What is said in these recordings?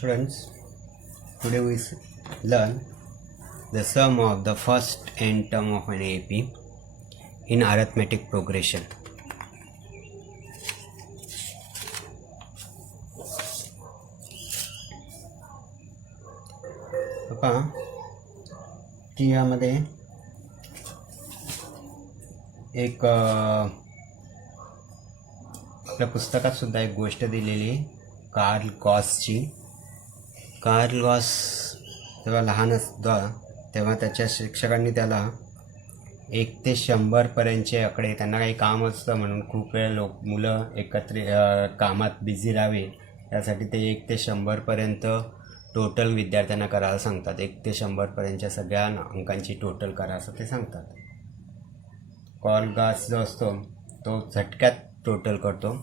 Students, today we learn the sum of the first n term of an AP in arithmetic progression. पहा की यामध्ये एक आपल्या पुस्तकात सुद्धा एक गोष्ट दिलेली कार्ल गॉसची. कार्ल गॉस जेव्हा लहान असतो तेव्हा त्याच्या शिक्षकांनी त्याला 1 ते 100 पर्यंतचे आकडे, त्यांना काही काम असतं म्हणून खूप वेळ मुलं एकत्र कामात बिझी राहावे यासाठी ते 1 ते 100 पर्यंत टोटल विद्यार्थ्यांना करायला सांगतात. 1 ते 100 पर्यंतच्या सगळ्या अंकांची टोटल करा असं ते सांगतात. कार्ल गॉस जो असतो तो झटक्यात टोटल करतो.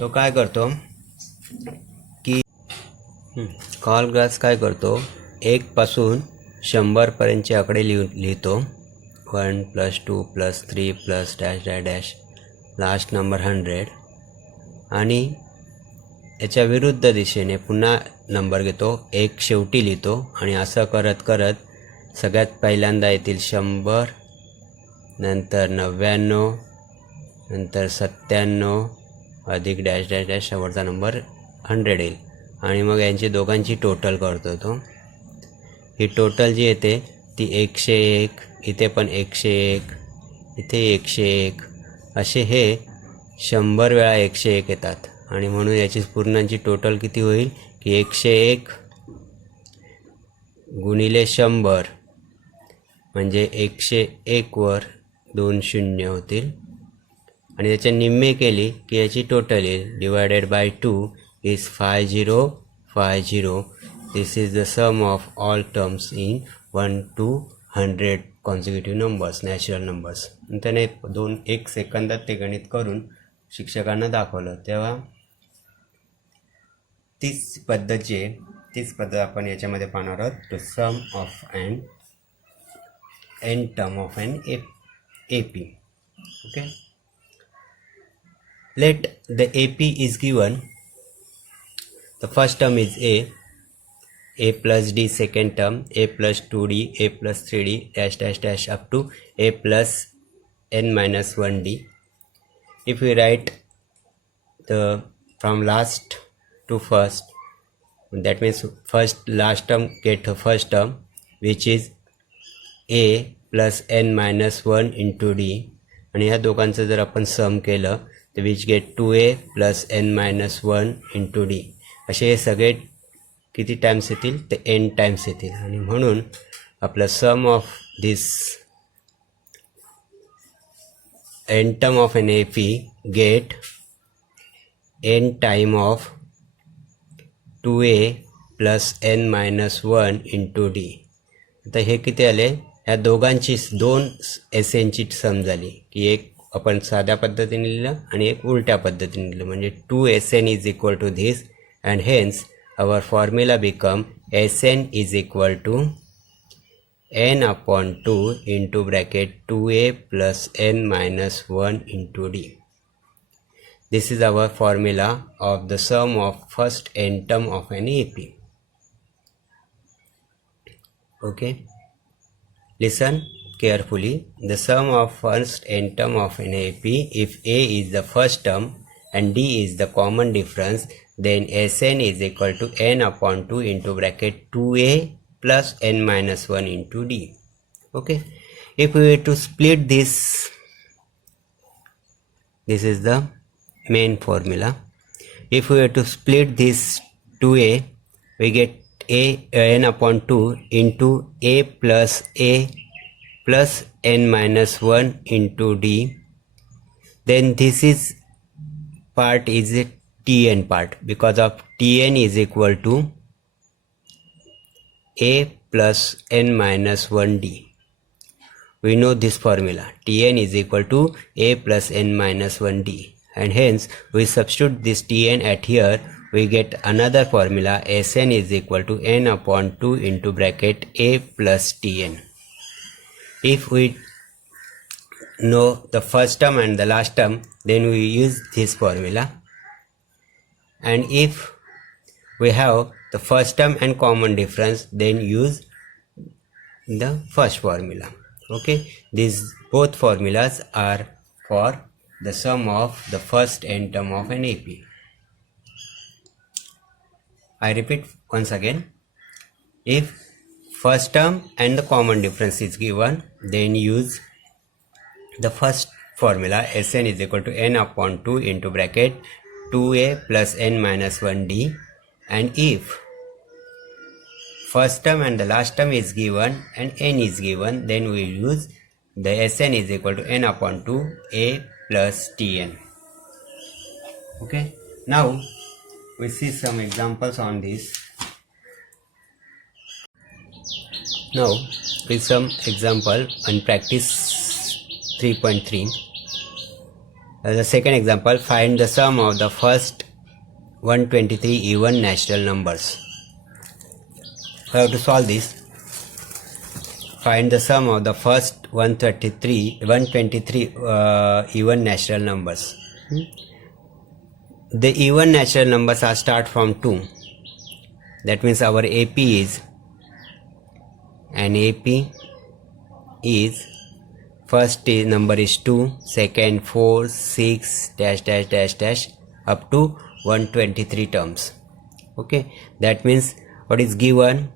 तो काय करतो की कार्ल गॉस काय करतो, 1 पासून 100 पर्यंतचे आकडे लिहितो. 1 + 2 + 3 + dash dash dash last number 100 आणि याच्या विरुद्ध दिशेने पुन्हा नंबर घेतो, 1 शेवटी लिहितो आणि असं करत करत सगळ्यात पहिल्यांदा येतील 100, नंतर 99, नंतर 97 अधिक डॅश डॅश डॅश शेवटचा नंबर 100 येईल आणि मग यांची दोघांची टोटल करतो तो. ही टोटल जी येते ती 101, इथे पण 101, इथे 101, असे हे 100 वेळा 101 येतात आणि म्हणून याची पूर्णांची टोटल किती होईल की 101 गुणिले 100 म्हणजे 101 वर 2 शून्य होतील आणि त्याच्या निम्मे केली की याची टोटल येईल. Divided by 2 is 5050. This is the sum of all terms in 1 to 100 consecutive numbers, natural numbers. त्याने 1 सेकंदात ते गणित करून शिक्षकांना दाखवलं. तेव्हा तीच पद्धत आपण याच्यामध्ये पाहणार आहोत. To sum of n term of an AP. Okay, let the AP is given. The first term is a plus d, second term a plus 2d, a plus 3d dash dash dash up to a plus n minus 1d. If we write the from last to first, that means last term get the first term, which is a plus n minus 1 into d, आणि ह्या दोघांचं जर आपण सम केलं तर which get 2a plus n minus 1 into d. असे हे सगळे किती टाइम्स येतील ते n टाइम्स येतील आणि म्हणून आपलं sum of this n term of an AP get n time of 2a plus n minus 1 into d. आता हे किती आले, ह्या दोघांची 2 SNची सम झाली की एक आपण साध्या पद्धतीने लिहिलं आणि एक उलट्या पद्धतीने लिहिलं, म्हणजे 2 SN is equal to this and hence our formula become Sn is equal to n upon 2 into bracket 2a plus n minus 1 into d. This is our formula of the sum of first n term of an AP. Okay, listen carefully. The sum of first n term of an AP, if a is the first term and d is the common difference, then Sn is equal to n upon 2 into bracket 2a plus n minus 1 into d. Okay, if we were to split this is the main formula. If we were to split this 2a, we get n upon 2 into a plus n minus 1 into d. Then this is part is a Tn part, because of Tn is equal to a plus n minus 1d. We know this formula, Tn is equal to a plus n minus 1d, and hence we substitute this Tn at here, we get another formula, Sn is equal to n upon 2 into bracket a plus Tn. If we know the first term and the last term, then we use this formula. And if we have the first term and common difference, then use the first formula. Okay, these both formulas are for the sum of the first n term of an AP. I repeat once again, if first term and the common difference is given, then use the first formula Sn is equal to n upon 2 into bracket 2a plus n minus 1d, and if first term and the last term is given and n is given, then we use the Sn is equal to n upon 2 a plus tn. Okay, now we see some examples on this. Now with some example on practice 3.3. The second example, find the sum of the first 123 even natural numbers. We have to solve this. Find the sum of the first 123 even natural numbers. The even natural numbers are start from 2. That means our AP is, and AP is, first number is 2, second 4, 6 dash dash dash dash up to 123 terms. Okay, that means what is given?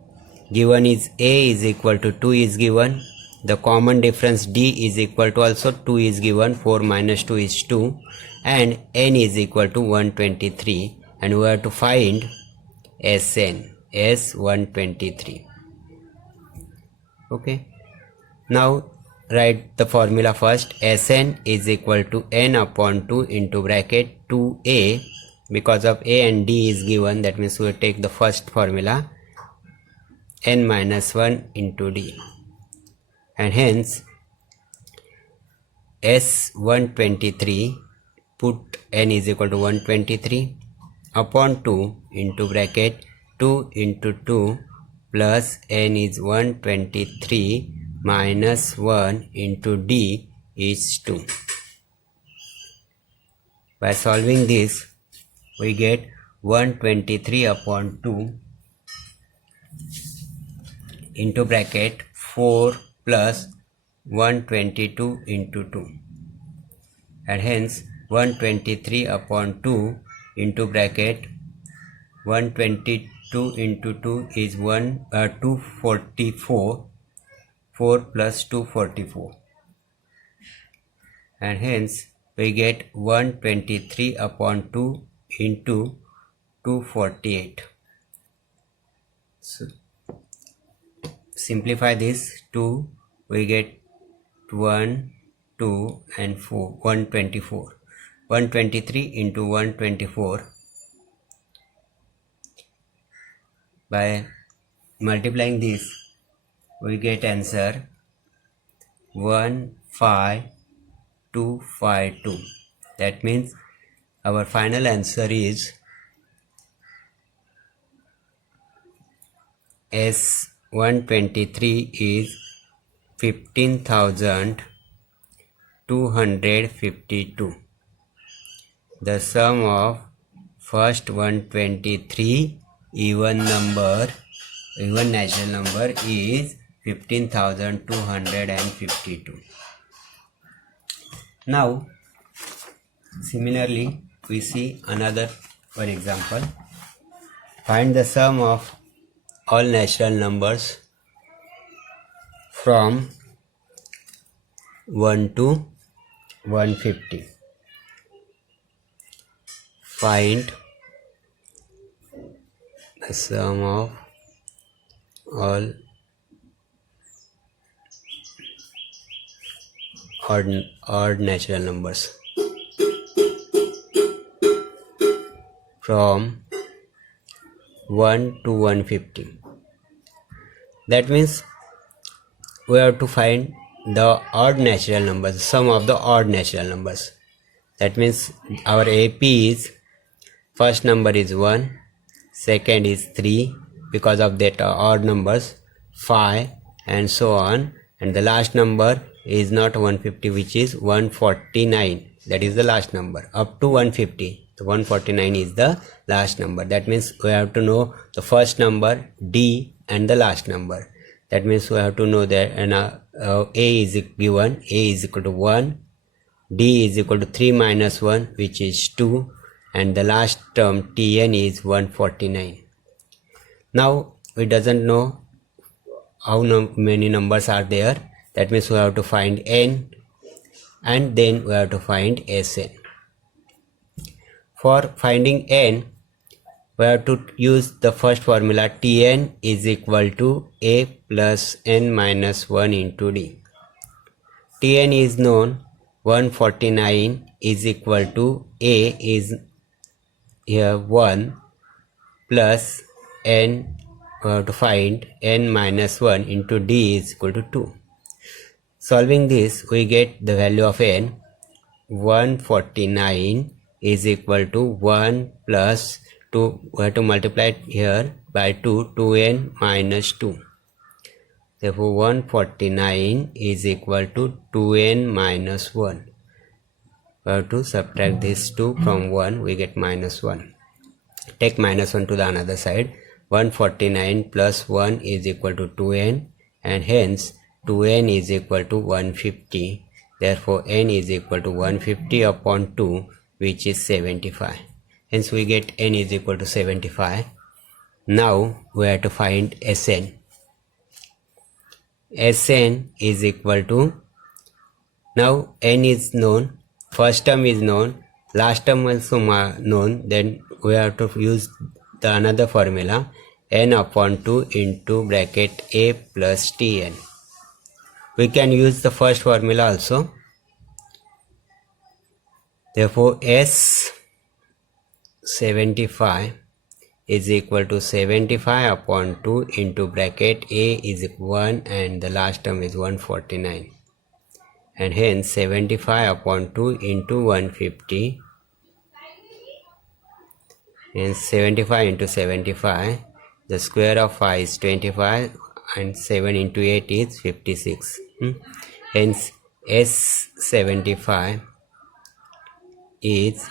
Given is A is equal to 2 is given. The common difference D is equal to also 2 is given. 4 minus 2 is 2. And N is equal to 123. And we have to find Sn, S123. Okay. Now write the formula first. Sn is equal to n upon 2 into bracket 2a. Because of A and D is given, that means we will take the first formula, n minus 1 into d, and hence S123, put n is equal to 123 upon 2 into bracket 2 into 2 plus n is 123 minus 1 into d is 2. By solving this, we get 123 upon 2 into bracket 4 plus 122 into 2, and hence 123 upon 2 into bracket 122 into 2 is 244, 4 plus 244, and hence we get 123 upon 2 into 248. So simplify this 2, we get 1, 2 and 4, 124. 123 into 124. By multiplying this, we get answer 15252. That means our final answer is S123 is 15,252. The sum of first 123 even natural number is 15,252. Now similarly we see another one example. Find the sum of all natural numbers from 1 to 150. Find the sum of all odd natural numbers from 1 to 150. That means we have to find the odd natural numbers, sum of the odd natural numbers. That means our AP is, first number is 1, second is 3, because of that odd numbers, 5 and so on, and the last number is not 150, which is 149. That is the last number up to 150. The 149 is the last number. That means we have to know the first number, D, and the last number. That means we have to know that A is given, A is equal to 1, D is equal to 3 minus 1, which is 2, and the last term Tn is 149. Now we doesn't know how many numbers are there. That means we have to find n, and then we have to find Sn. For finding n, we have to use the first formula. Tn is equal to A plus n minus 1 into D. Tn is known. 149 is equal to A is here 1 plus n, we have to find n minus 1 into D is equal to 2. Solving this, we get the value of n. 149 is equal to 1 plus 2, we have to multiply it here by 2, 2n minus 2. Therefore 149 is equal to 2n minus 1. We have to subtract this 2 from 1, we get minus 1. Take minus 1 to the another side. 149 plus 1 is equal to 2n, and hence 2n is equal to 150. Therefore n is equal to 150 upon 2, which is 75. Hence we get n is equal to 75. Now we have to find Sn. Sn is equal to, now n is known, first term is known, last term also known, then we have to use the another formula, n upon 2 into bracket A plus Tn. We can use the first formula also. Therefore S75 is equal to 75 upon 2 into bracket A is 1 and the last term is 149, and hence 75 upon 2 into 150, and 75 into 75, the square of 5 is 25, and 7 into 8 is 56. Hence S75 is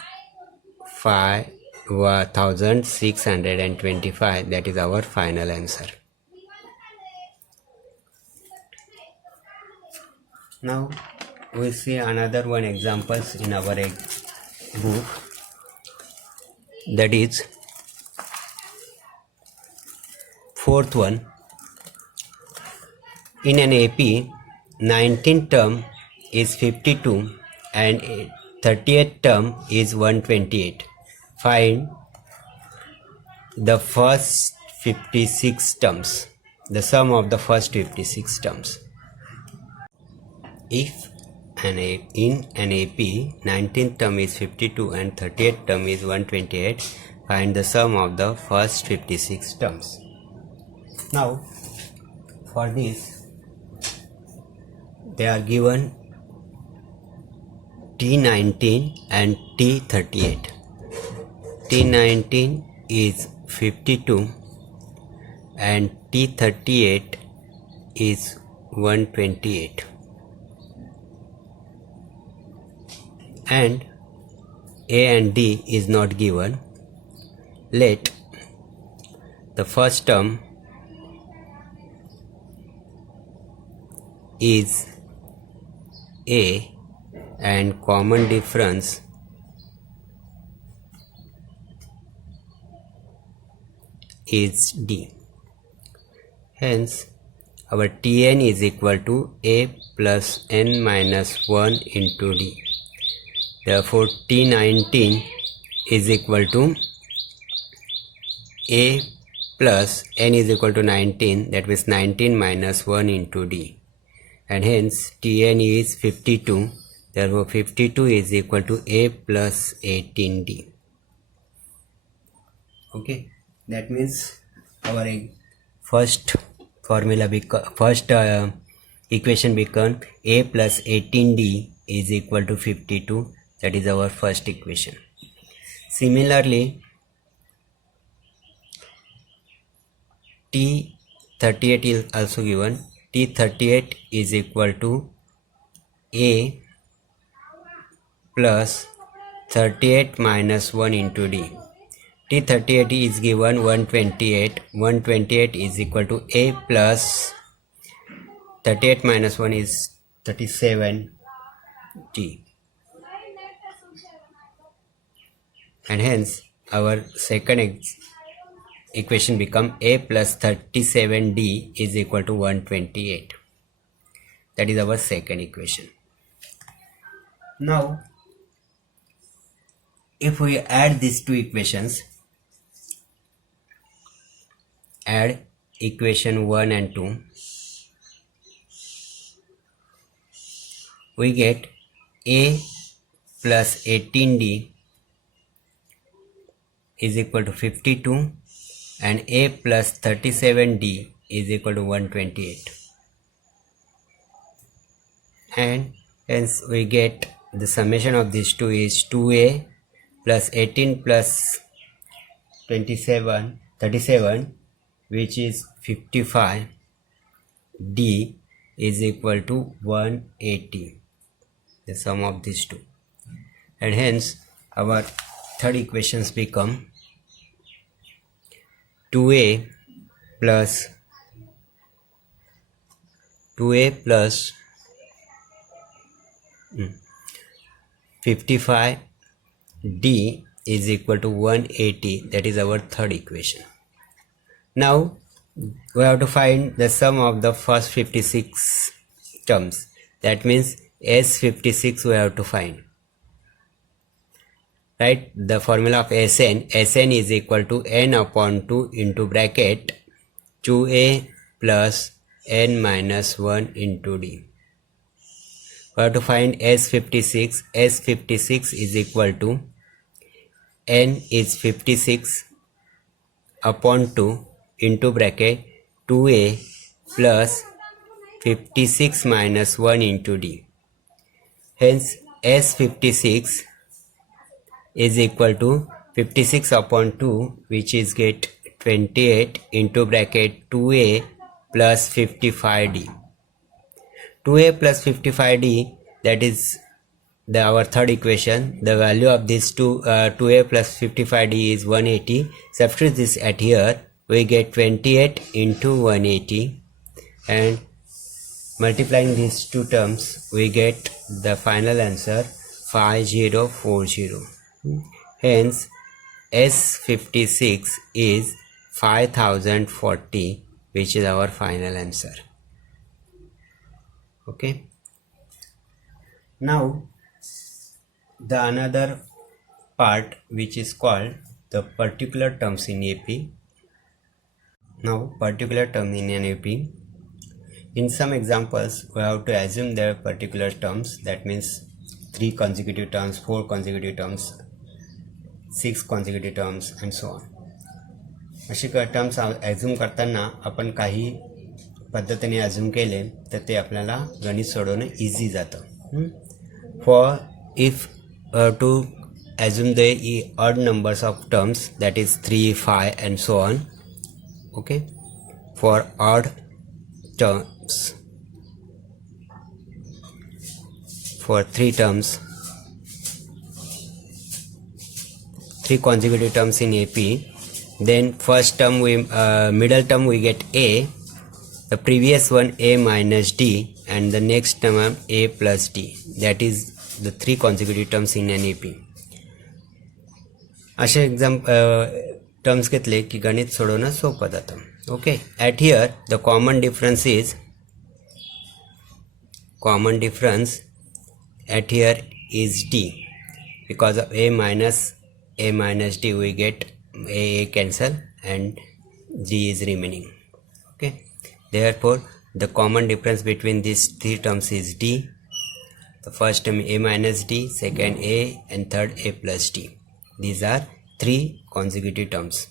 5625. That is our final answer. Now we see another one examples in our book, that is fourth one. In an AP, 19th term is 52 and 38th term is 128. Find the first 56 terms, the sum of the first 56 terms. If in an AP, 19th term is 52 and 38th term is 128, find the sum of the first 56 terms. Now, for this, they are given T19 and T38. T19 is 52 and T38 is 128. And A and D is not given. Let the first term is A and common difference is D. Hence our Tn is equal to A plus n minus 1 into D. Therefore T19 is equal to A plus n is equal to 19, that means 19 minus 1 into D, and hence Tn is 52. Therefore 52 is equal to A plus 18D. Okay, that means our first formula equation become A plus 18D is equal to 52. That is our first equation. Similarly, T38 is also given. T38 is equal to A plus 38 minus 1 into D. T38 is given 128. 128 is equal to A plus 38 minus 1 is 37 T. And hence our second equation become A plus 37D is equal to 128. That is our second equation. Now, if we add these two equations, add equation 1 and 2, we get A plus 18D is equal to 52 and A plus 37D is equal to 128. And hence we get the summation of these two is 2A plus 18 plus 37 which is 55 D is equal to 180, the sum of these two. And hence our third equations become 2A plus 55 D is equal to 180. That is our third equation. Now we have to find the sum of the first 56 terms. That means S56 we have to find. Right? The formula of Sn is equal to n upon 2 into bracket 2A plus n minus 1 into D. We have to find S56. S56 is equal to n is 56 upon 2 into bracket 2A plus 56 minus 1 into D. Hence S56 is equal to 56 upon 2, which is get 28 into bracket 2A plus 55D. 2A plus 55D, that is our third equation. The value of this 2A plus 55D is 180. Substitute this at here, we get 28 into 180, and multiplying these two terms we get the final answer 5040. Hence S56 is 5040, which is our final answer. Okay. Now the another part which is called the particular terms in AP. Now particular term in an AP, in some examples we have to assume their particular terms. That means 3 consecutive terms, 4 consecutive terms, 6 consecutive terms and so on. असे terms assume करताना आपण काही पद्धतीने assume केले तर ते आपल्याला गणित सोडवणं इझी जातं. For if two assume the odd numbers of terms, that is 3, 5 and so on. Okay, for odd terms, for 3 terms, 3 consecutive terms in AP, then first term middle term we get A, the previous one A minus D, and the next term A plus D. That is the 3 consecutive terms in an AP. असे terms घेतले की गणित सोडवणं सोपं जातं. Okay, at here the common difference at here is D. Because of A minus D we get A cancel and D is remaining. Okay, therefore the common difference between these 3 terms is D. The first term A minus D, second A, and third A plus D. These are 3 consecutive terms.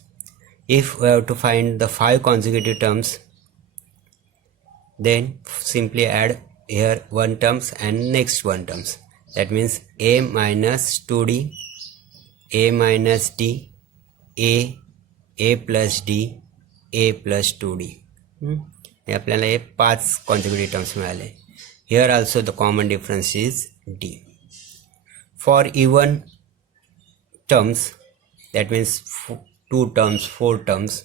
If we have to find the 5 consecutive terms, then simply add here 1 terms and next 1 terms. That means A minus 2D, A minus D, A plus D, A plus 2D. हे आपल्याला हे 5 consecutive terms मिळाले. Here also the common difference is D. For even terms, that means 2 terms, 4 terms,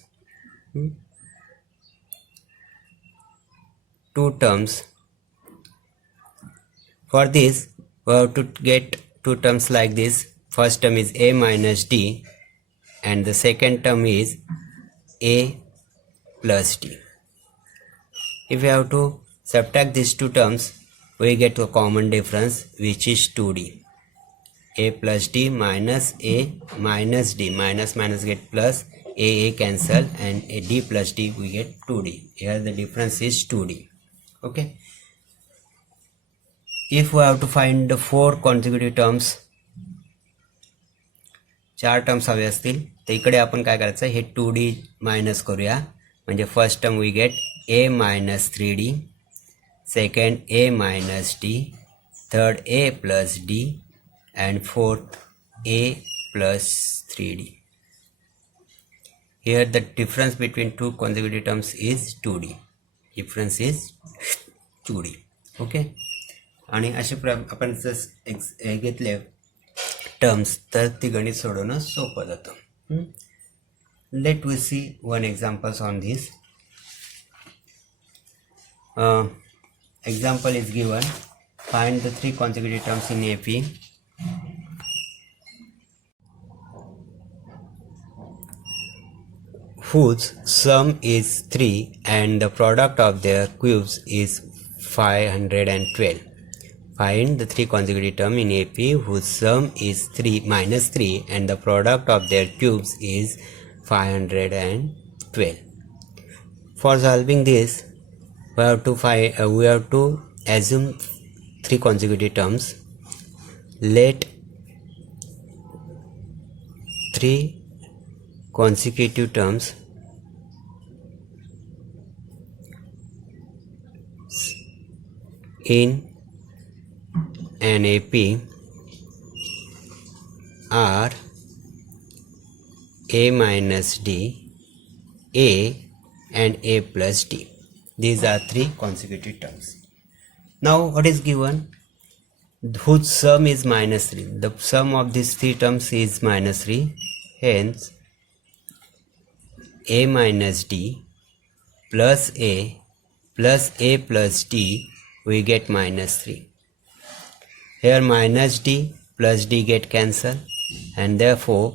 2 terms. For this we have to get 2 terms like this. First term is a minus d and the second term is a plus d. If we have to subtract these 2 terms, we get a common difference which is 2d. A plus d minus a minus d, minus minus get plus, a cancel, and a d plus d we get 2d. Here the difference is 2d. Okay. If we have to find the 4 consecutive terms, 4 terms हवे असतील तर इकडे आपण काय करायचं, हे 2d minus करूया. म्हणजे first term we get a minus 3d, second a minus d, third a plus d, and fourth a plus 3d. Here the difference between 2 consecutive terms is 2d. Difference is 2d. Okay. आणि असे आपण जर घेतले terms तर ती गणित सोडवणं सोपं जातं. Let we see one examples on this. Example is given. Find the 3 consecutive terms in AP. Whose sum is 3 and the product of their cubes is 512. Find the 3 consecutive terms in AP whose sum is 3 minus 3 and the product of their cubes is 512. For solving this, we have to assume 3 consecutive terms. Let 3 consecutive terms in an AP are a minus d, a, and a plus d. These are 3 consecutive terms. Now what is given? Whose sum is minus 3. The sum of these 3 terms is minus 3. Hence a minus d plus a plus d we get minus 3. Here minus d plus d get cancelled and therefore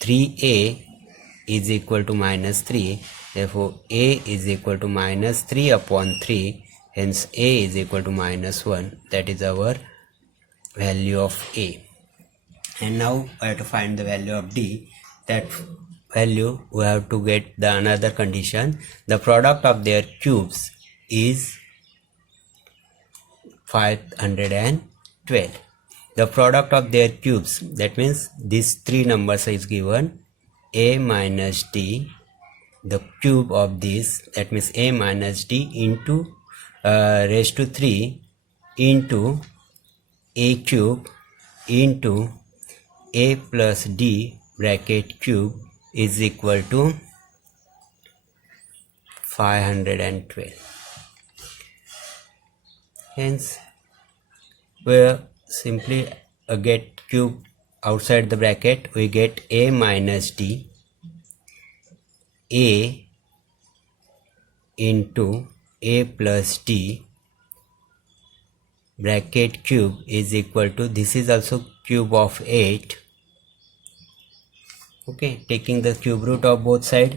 3a is equal to minus 3. Therefore a is equal to minus 3 upon 3. Hence a is equal to minus 1. That is our value of a. And now I have to find the value of d. That value we have to get the another condition. The product of their cubes is 512. The product of their cubes, that means these 3 numbers is given. A minus d, the cube of this, that means a minus d into raised to 3 into a cube into a plus d bracket cube is equal to 512. Hence we simply get cube outside the bracket. We get a minus d, a into a plus d bracket cube is equal to, this is also cube of 8. Okay, taking the cube root of both sides.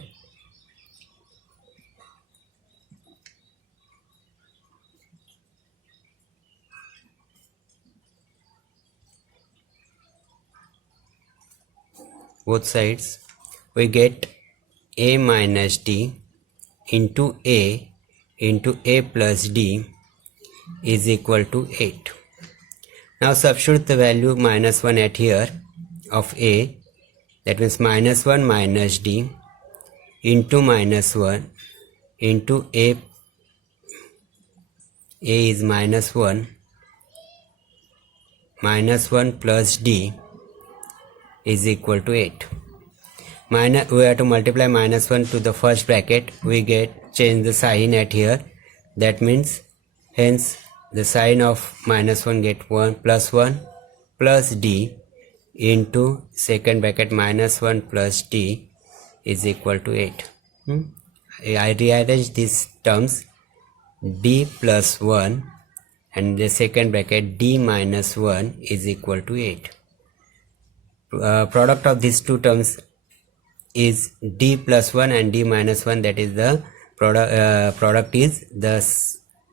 Both sides we get a minus d into a plus d is equal to 8. Now substitute the value minus 1 at here of a, that means minus 1 minus d into minus 1 into a is minus 1, minus 1 plus d is equal to 8. We have to multiply minus 1 to the first bracket. We change the sign at here. That means hence the sign of minus 1 get 1 plus d into second bracket minus 1 plus d is equal to 8. I rearrange these terms, d plus 1 and the second bracket d minus 1 is equal to 8. Product of these two terms is d plus 1 and d minus 1, that is the product is the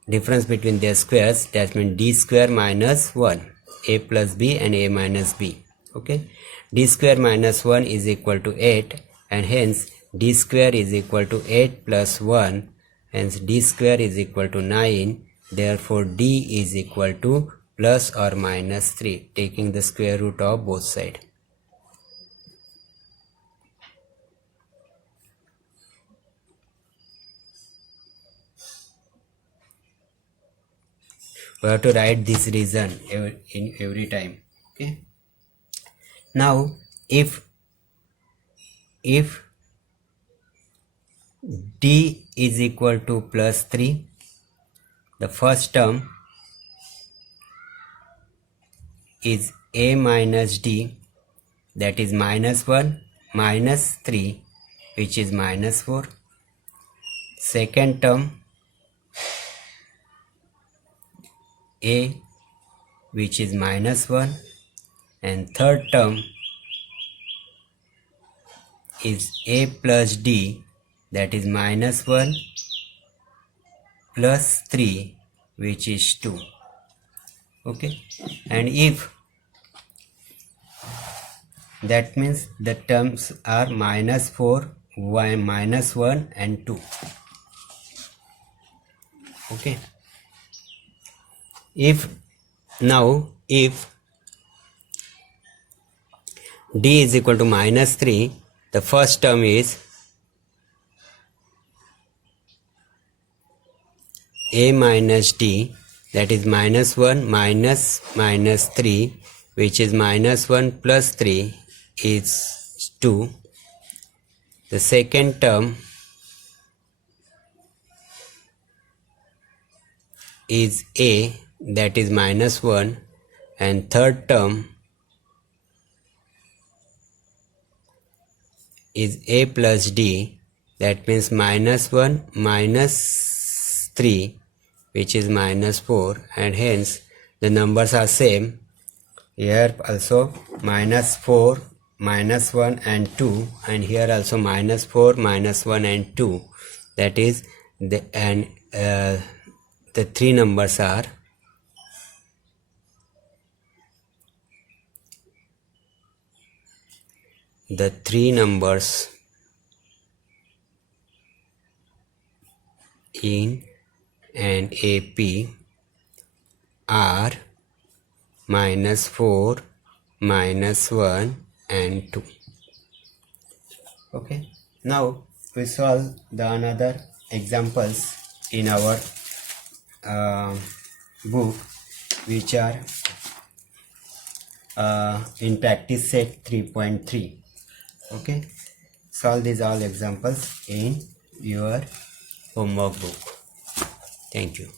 difference between their squares, that means d square minus 1, a plus b and a minus b. Okay, d square minus 1 is equal to 8 and hence d square is equal to 8 plus 1, hence d square is equal to 9. Therefore d is equal to plus or minus 3, taking the square root of both sides. We have to write this reason in every time. Okay, now if d is equal to plus 3, the first term is a minus d, that is minus 1 minus 3, which is minus 4. Second term a, which is minus 1, and third term is a plus d, that is minus 1 plus 3, which is 2. Okay, and if that means the terms are minus 4, minus 1 and 2. Okay, if d is equal to minus 3, the first term is a minus d, that is minus 1 minus 3, which is minus 1 plus 3 is 2. The second term is a, that is minus 1, and third term is a plus d, that means minus 1 minus 3, which is minus 4, and hence the numbers are same. Here also minus 4, minus 1 and 2, and here also minus 4, minus 1 and 2, that is the three numbers are in an AP are minus 4, minus 1 and 2. Okay, now we solve the another examples in our book, which are in practice set 3.3. Okay, solve these all examples in your homework book. Thank you.